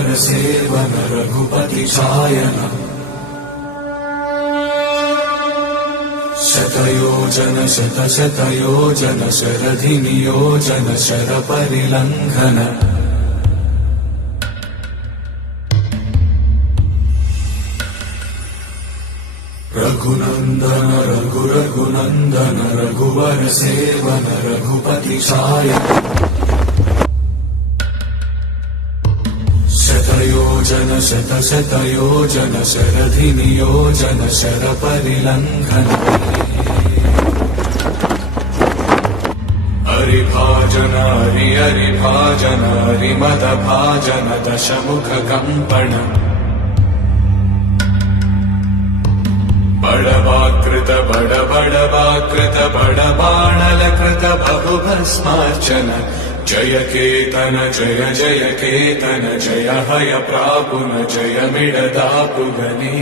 रघुवर seven Raghupati छायन शतयोजन शतशतयोजन शरधि नियोजन sir परिलंघन Raghunandan Raghunandan रघुवर seven Raghupati छायन शतयोजन शतशतयोजन शरधि नियोजन sir परिलंघन हरिभाजन हरिभाजन हरिमद भाजन दशमुख कंपन बड़वाकृत बड़वाकृत बड़बाणलकृत बहुभस्मार्चन जय केतन जय जय केतन जय हय प्रापुन जय मिडदापुगनी।